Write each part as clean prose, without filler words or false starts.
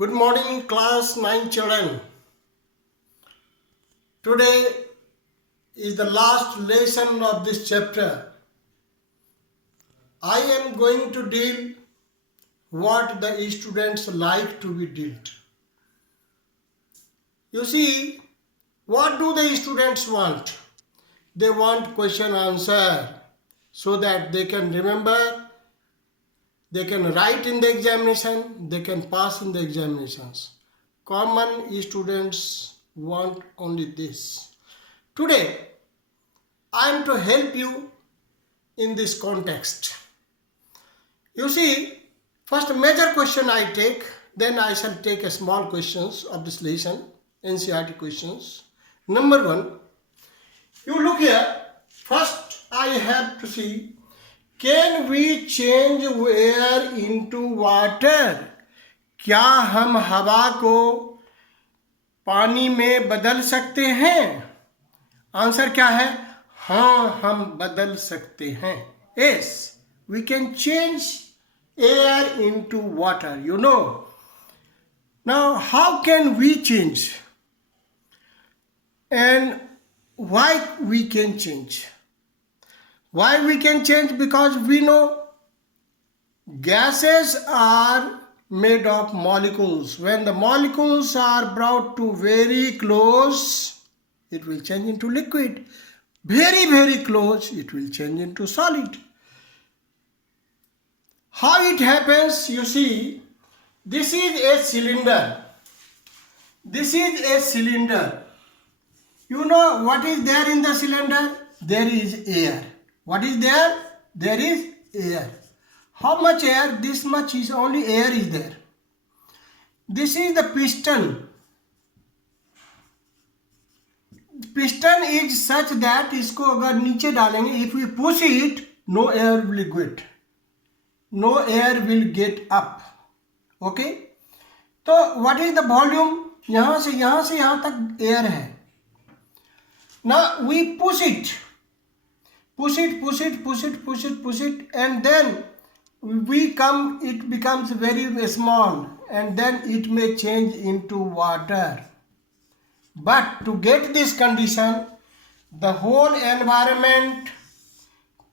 Good morning, class 9 children. Today is the last lesson of this chapter. I am going to deal what the students like to be dealt. You see, what do the students want? They want question answer so that they can remember, they can write in the examination, they can pass in the examinations. Common students want only this. Today, I am to help you in this context. You see, first major question I take, then I shall take a small questions of this lesson, NCERT questions. Number one, you look here, first I have to see, can we change air into water? क्या हम हवा को पानी में बदल सकते हैं? Answer क्या है? हाँ, हम बदल सकते हैं. Yes, we can change air into water, you know. Now, how can we change? And why we can change? Why we can change? Because we know gases are made of molecules. When the molecules are brought to very close, it will change into liquid. Very, very close, it will change into solid. How it happens, you see, this is a cylinder. This is a cylinder. You know what is there in the cylinder? There is air. What is there? There is air. How much air? This much is only air is there. This is the piston. Piston is such that इसको अगर नीचे डालेंगे, if we push it, no air will get. No air will get up. Okay? तो what is the volume? यहाँ से यहाँ तक air है. Now we push it, and then it becomes very small, and then it may change into water. But to get this condition, the whole environment,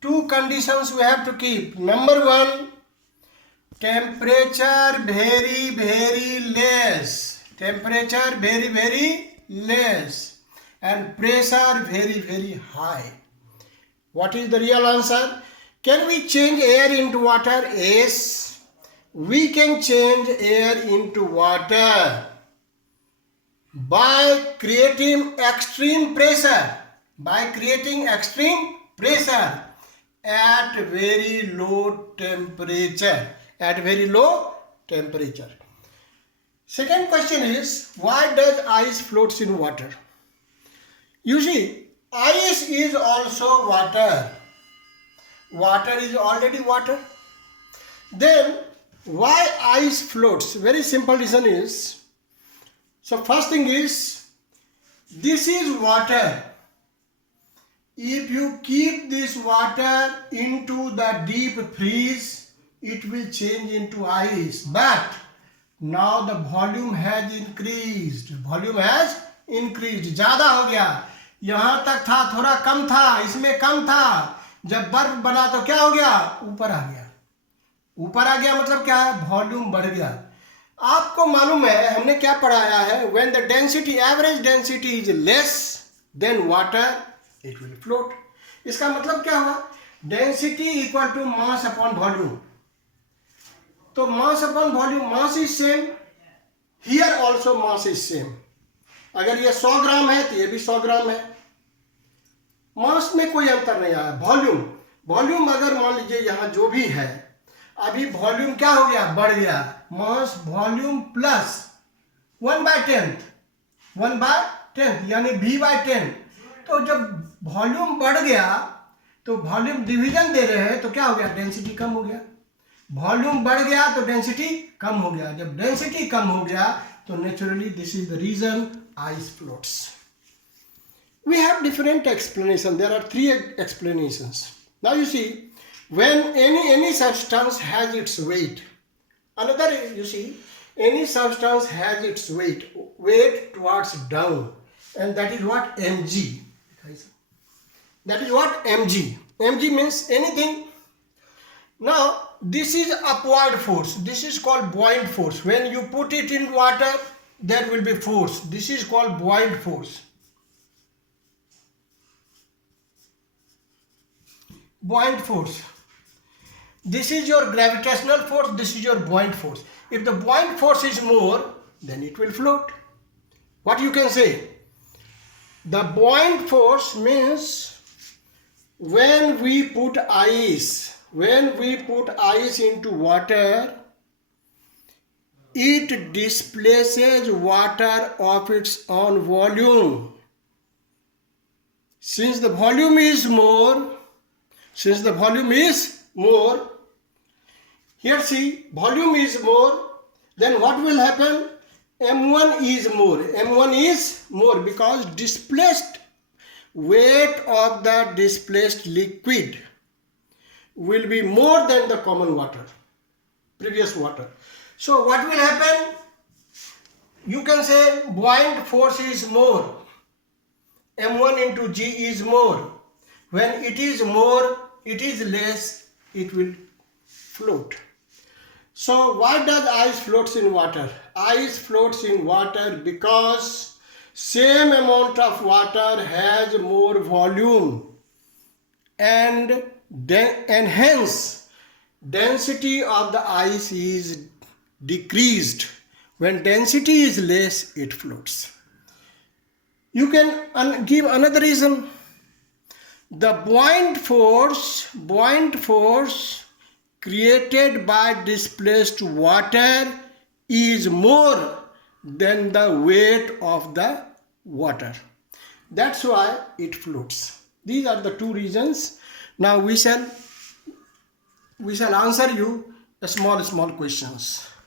two conditions we have to keep. Number one, temperature very, very less. Temperature very, very less. And pressure very, very high. What is the real answer? Can we change air into water? Yes, we can change air into water by creating extreme pressure. By creating extreme pressure at very low temperature. At very low temperature. Second question is, why does ice floats in water? You see, ice is also water. Water is already water. Then, why ice floats? Very simple reason is, so first thing is, this is water. If you keep this water into the deep freeze, it will change into ice. But now the volume has increased. Volume has increased. ज़्यादा हो गया. यहाँ तक था, थोड़ा कम था, इसमें कम था. जब बर्फ बना तो क्या हो गया? ऊपर आ गया. ऊपर आ गया मतलब क्या है? वॉल्यूम बढ़ गया. आपको मालूम है हमने क्या पढ़ाया है? When the density, average density is less than water, it will float. इसका मतलब क्या हुआ? Density equal to mass upon volume. तो mass upon volume, mass is same. Here also mass is same. अगर ये 100 ग्राम है तो ये भी 100 ग्राम है. मास में कोई अंतर नहीं आया. वॉल्यूम अगर मान लीजिए यहाँ जो भी है, अभी वॉल्यूम क्या हो गया? बढ़ गया. मास वॉल्यूम प्लस 1/10 यानी V/10. तो जब वॉल्यूम बढ़ गया तो वॉल्यूम डिवीजन दे रहे हैं तो क्या हो गया? डेंसिटी कम हो गया. वॉल्यूम बढ़ गया तो डेंसिटी कम हो गया. जब डेंसिटी कम हो गया तो naturally this is the reason ice floats. We have different explanations. There are three explanations. Now you see, when any substance has its weight, another, you see, any substance has its weight towards down, and that is what mg. That is what mg. Mg means anything. Now this is upward force. This is called buoyant force. When you put it in water, there will be force. This is called buoyant force. Buoyant force. This is your gravitational force. This is your buoyant force. If the buoyant force is more, then it will float. What you can say? The buoyant force means when we put ice into water, it displaces water of its own volume. Since the volume is more, here see, volume is more, then what will happen? M1 is more because displaced weight of the displaced liquid will be more than the common water, previous water. So what will happen? You can say buoyant force is more. M1 into G is more. When it is more, it is less, it will float. So why does ice floats in water? Ice floats in water because same amount of water has more volume, and hence density of the ice is decreased. When density is less, it floats. You can give another reason. The buoyant force created by displaced water is more than the weight of the water. That's why it floats. These are the two reasons. Now we shall answer you small questions.